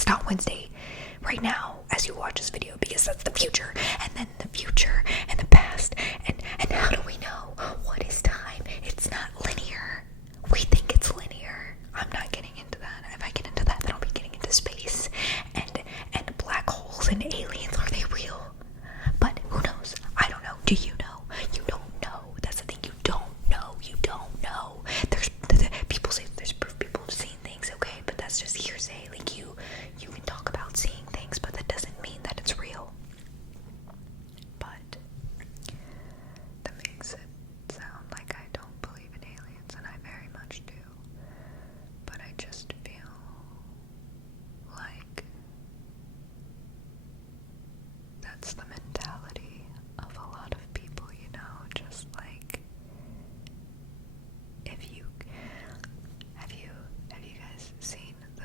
It's not Wednesday right now as you watch this video, because that's the future, and then the future and the past, and how do we know what is time? It's not linear. We think it's linear. I'm not getting into that. If I get into that, then I'll be getting into space and black holes and aliens. Are they real? But who knows? I don't know. Do you know? You don't know. That's the thing. You don't know. You don't know. People say there's proof people have seen things, okay? But that's just hearsay. Like you can talk about seeing things, but that doesn't mean that it's real. But that makes it sound like I don't believe in aliens, and I very much do. But I just feel like that's the mentality of a lot of people, you know, just like, have you guys seen the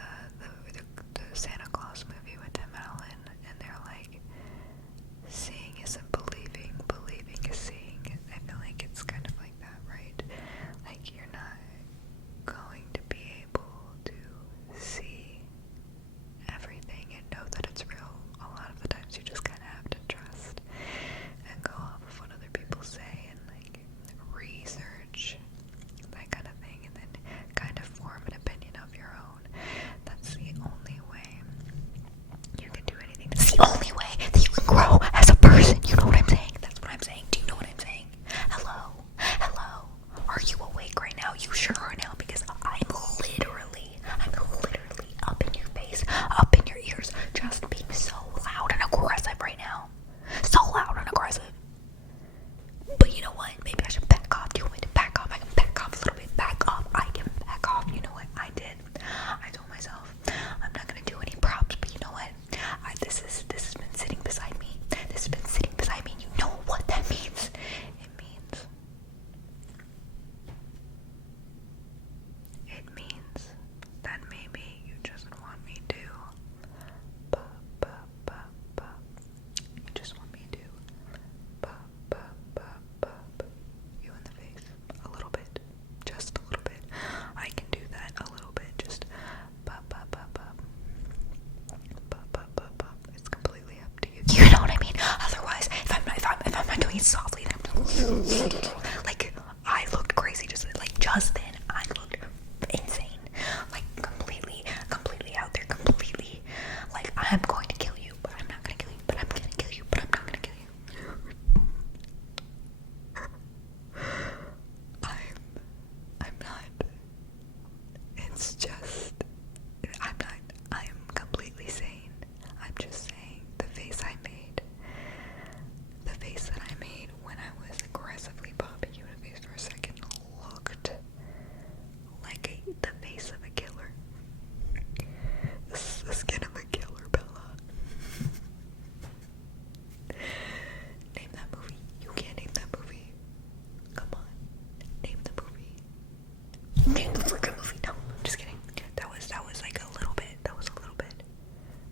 Santa Claus movie with Tim Allen, and they're like, seeing isn't believing, believing is seeing. I feel like it's kind of like that, right? Like, you're not going to be able to see everything and know that it's real. A lot of the times you just kind of have to trust and go off of what other people say and like research that kind of thing, and then kind of form an opinion of your own. That's the only way you can do anything. That's the only way that you can grow as a person. You know what I'm saying? That's what I'm saying. Do you know what I'm saying? Hello? Hello? Are you awake right now? You sure are now, because I'm literally up in your face, up in your ears, just being so loud and aggressive right now. So loud and aggressive. But you know what? Maybe I should back off. Do you want me to back off? I can back off a little bit. Back off. I can back off. You know what I did? I told myself I'm not gonna do any props, but you know what? This has been sitting beside me. This has been sitting beside me, and you know what that means? It means that maybe you just want me to you just want me to you in the face a little bit, just a little bit. I can do that a little bit, just It's completely up to you. You know what I mean? Otherwise, if I'm not doing it softly, then I'm like, I looked crazy just then. I looked insane, like completely out there, completely like, I'm going to kill you, but I'm not gonna kill you, but I'm gonna kill you, but I'm not gonna kill you. I'm not. It's just, I am completely sane. I'm just saying the face I made, the face that I made when I was aggressively popping you in the face for a second looked like the face of a killer. The skin of a killer, Bella. Name that movie. You can't name that movie. Come on. Name the movie. Name the freaking movie. No, I'm just kidding. That was like a little bit. That was a little bit.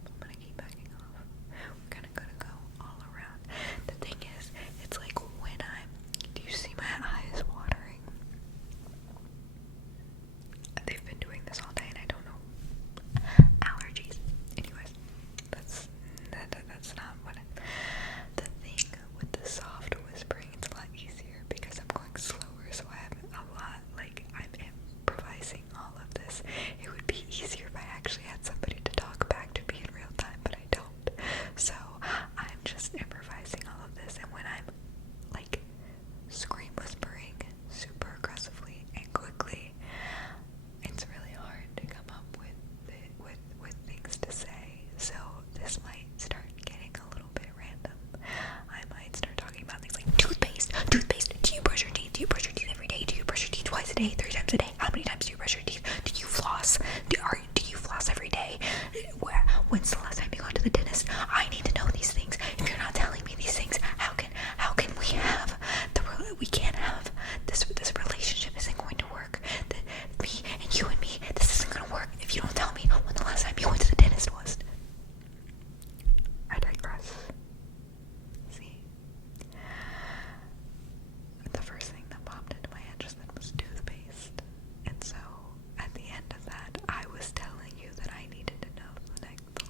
I'm gonna keep backing off. We're kind of gonna go all around. The thing is, it's like when do you see my eyes watering? They've been doing this all day and I don't know. Allergies. Anyways, that's not what the thing with the soft whispering, it's a lot easier because I'm going slower, so I have a lot, like, I'm improvising all of this. It would be easier if I actually had somebody to talk back to me in real time, but I don't. So I'm just improvising all of this, and when I'm like scream whispering super aggressively and quickly, it's really hard to come up with things to say. So this might start getting a little bit random. I might start talking about things like toothpaste. Do you brush your teeth? Do you brush your teeth every day? Do you brush your teeth twice a day? 3 times a day? How many times do you brush your teeth? Do you floss? Do you floss every day? When's the last time you got to the dentist? I need to know these things. If you're not telling me these things, how can we can't have this relationship isn't going to work. Me and you and me, this isn't gonna work if you don't tell me when the last time you went to the dentist was. I digress. See? The first thing that popped into my head just then was toothpaste. And so, at the end of that, I was telling you that I needed to know the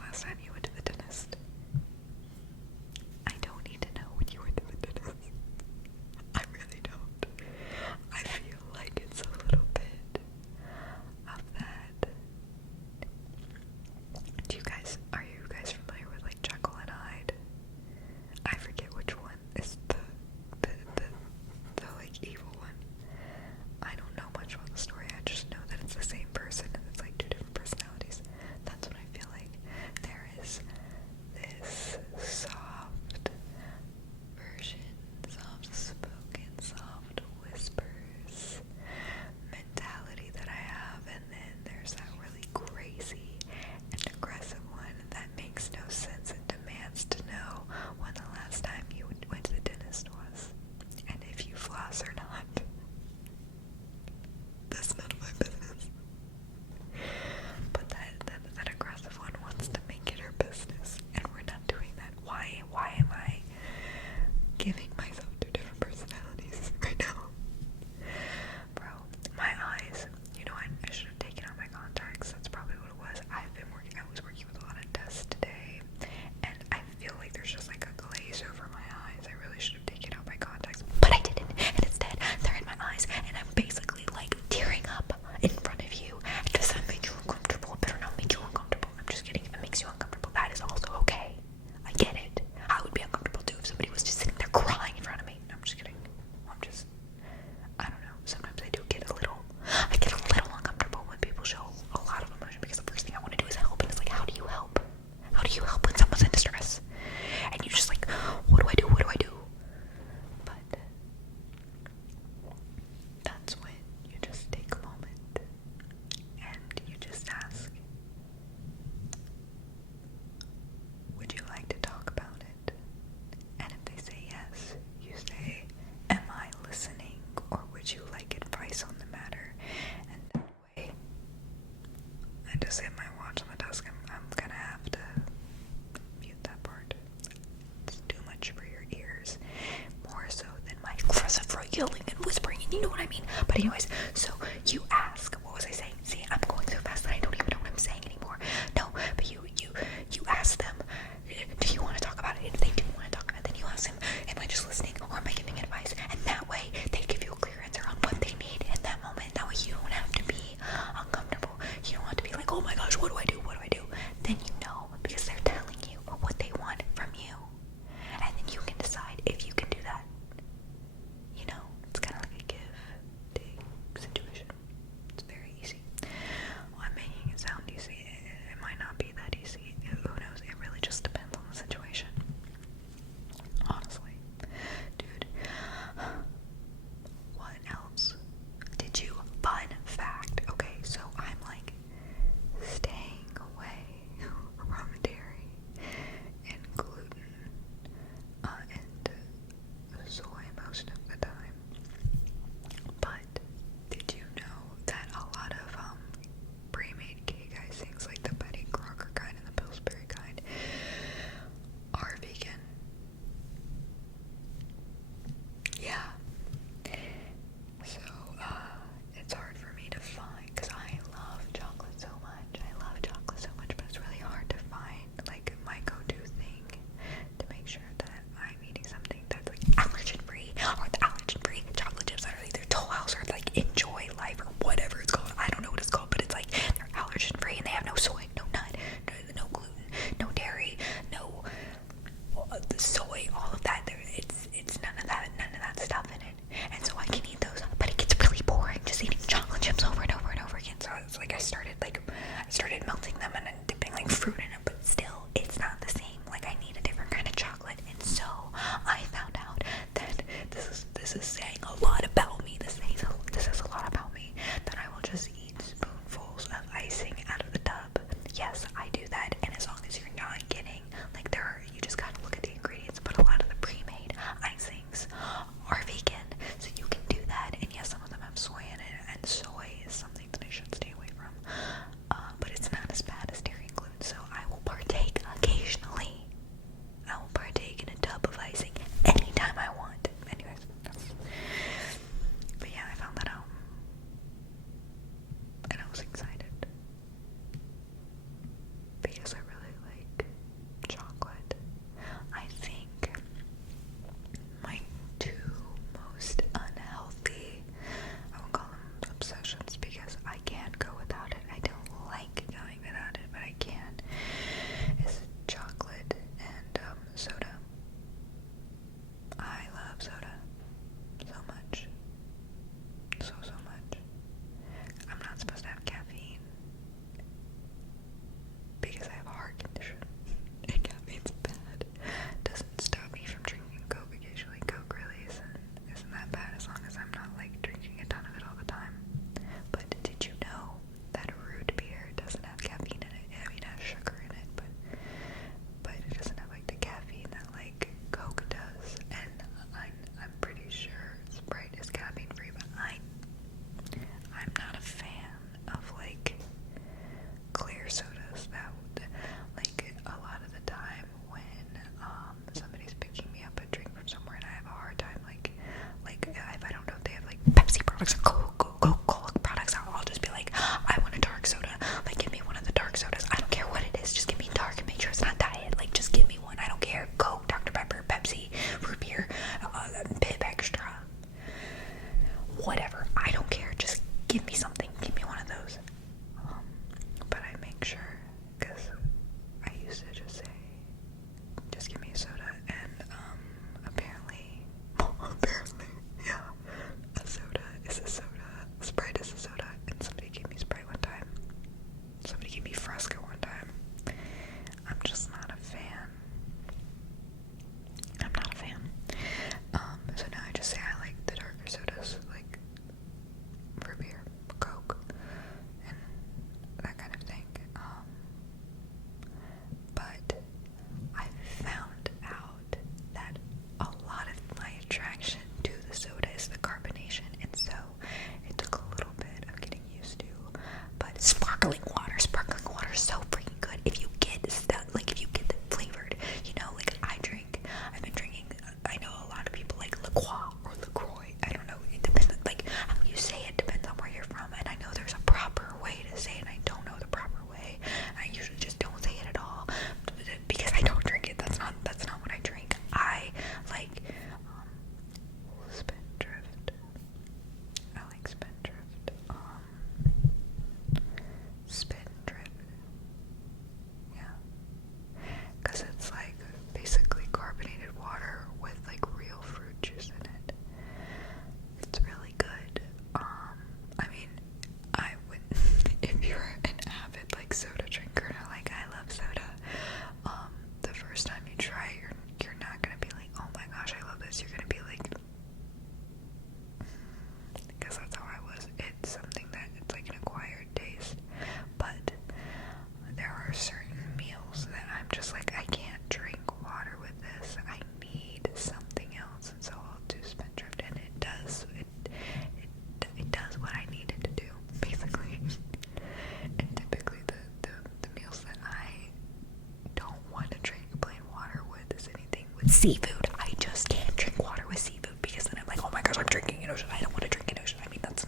seafood. I just can't drink water with seafood because then I'm like, oh my gosh, I'm drinking an ocean. I don't want to drink an ocean. I mean, that's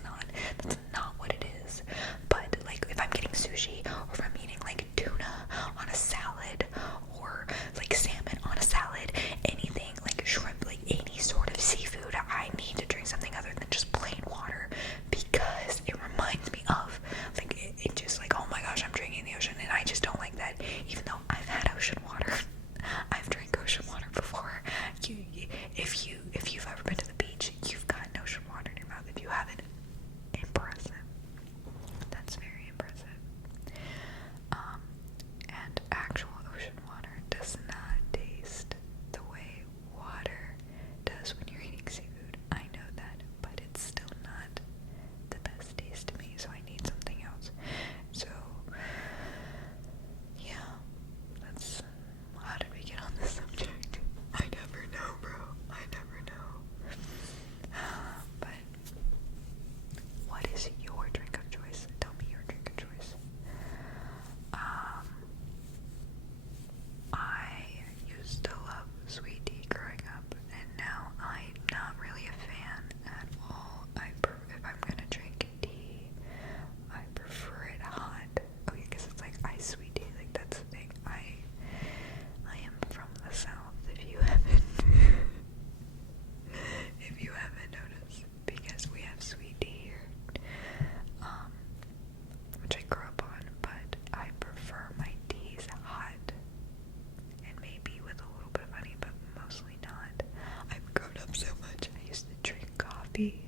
not what it is. But like, if I'm getting sushi, or if I'm eating like tuna on a salad, or like salmon on a salad, anything like shrimp, like any sort of seafood, I need to drink something other than just plain water because it reminds me of like it just like, oh my gosh, I'm drinking the ocean, and I just don't like that. Even though I've had ocean water, I've drank ocean water before. If you've ever been to the beach, you've gotten ocean water in your mouth. If you haven't, impressive. That's very impressive. And actual ocean water does not taste the way water does when you're eating seafood. I know that, but it's still not the best taste to me, so I need something else. So, yeah, that's, how did we get on this subject? I never know, bro. I never know. But, what is your drink of choice? Tell me your drink of choice. I used to love sweet tea growing up, and now I'm not really a fan at all. If I'm gonna drink tea, I prefer it hot. Okay, because it's like iced sweet tea, like that's the thing. I am from the South, if you haven't noticed, because we have sweet tea here, which I grew up on, but I prefer my teas hot, and maybe with a little bit of honey, but mostly not. I've grown up so much. I used to drink coffee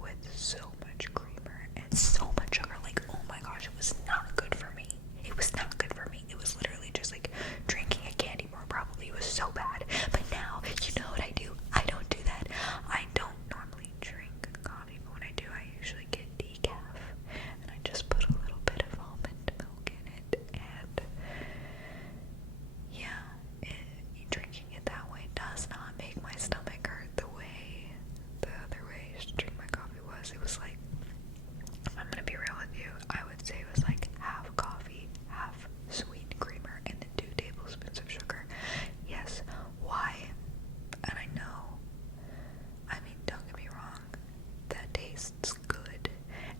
with so much creamer and so much sugar. Like, oh my gosh, it was not good for me. It was not good for me. It was literally just like drinking a candy bar, probably. It was so bad. But now, you know what I do? I don't do that. I don't normally drink coffee, but when I do, I usually get decaf, and I just put a little bit of almond milk in it, and yeah, drinking it that way does not make my stomach hurt the way the other way to drink my coffee was. It was like, if I'm gonna be real with you, I would say it was like half coffee, half sweet creamer, and then 2 tablespoons of sugar. Yes, why? And I know, I mean, don't get me wrong, that tastes good,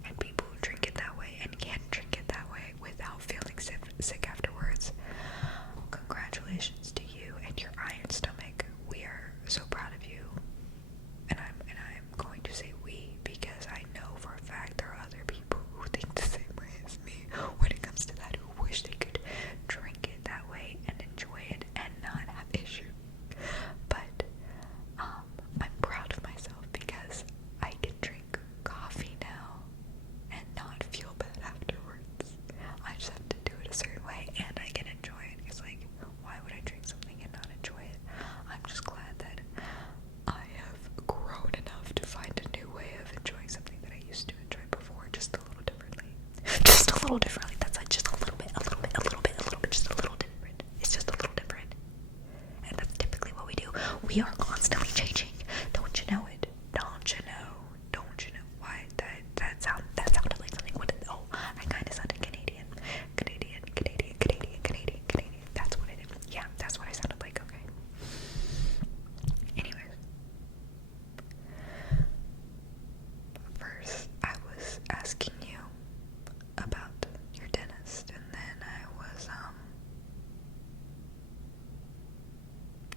and people who drink it that way and can drink it that way without feeling sick afterwards, congratulations to you and your iron stomach. We are so proud of you, and I'm going to say we because I know for a fact there are other people who think the same way as me when it comes to that, who wish they could drink it that way and enjoy it and not have issues. But I'm proud of myself because I can drink coffee now and not feel bad afterwards. I just have to do it a certain way, and I can enjoy it. It's like, why would I drink something and not enjoy it? I'm just glad that I have grown enough to find a new way of enjoying something that I used to enjoy before, just a little differently. Just a little differently. That's like just a little bit, just a little different. It's just a little different. And that's typically what we do. We are constantly changing. Don't you know it? Don't you know? Don't you know? Why that sounded like something. Oh, I kinda sounded Canadian. That's what I did. Yeah, that's what I sounded like, okay. Anyways. First, I was asking you about your dentist, and then I was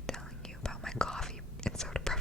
telling you about my coffee and soda preference.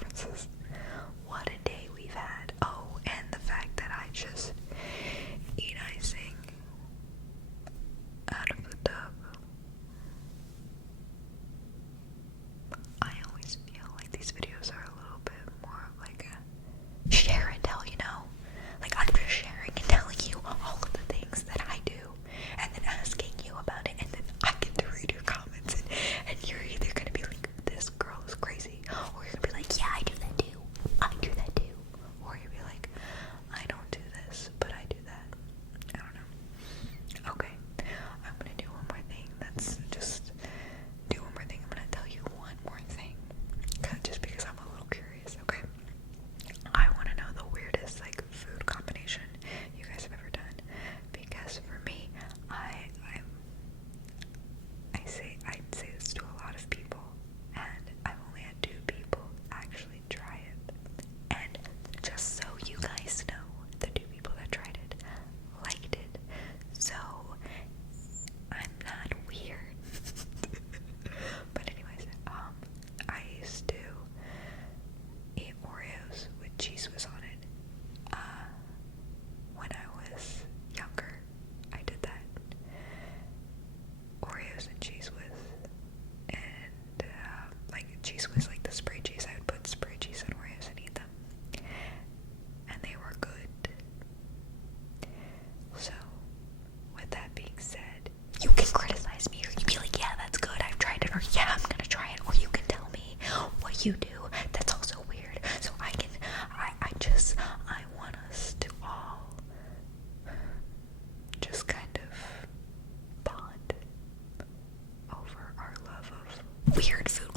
if you do, that's also weird. So I want us to all just kind of bond over our love of weird food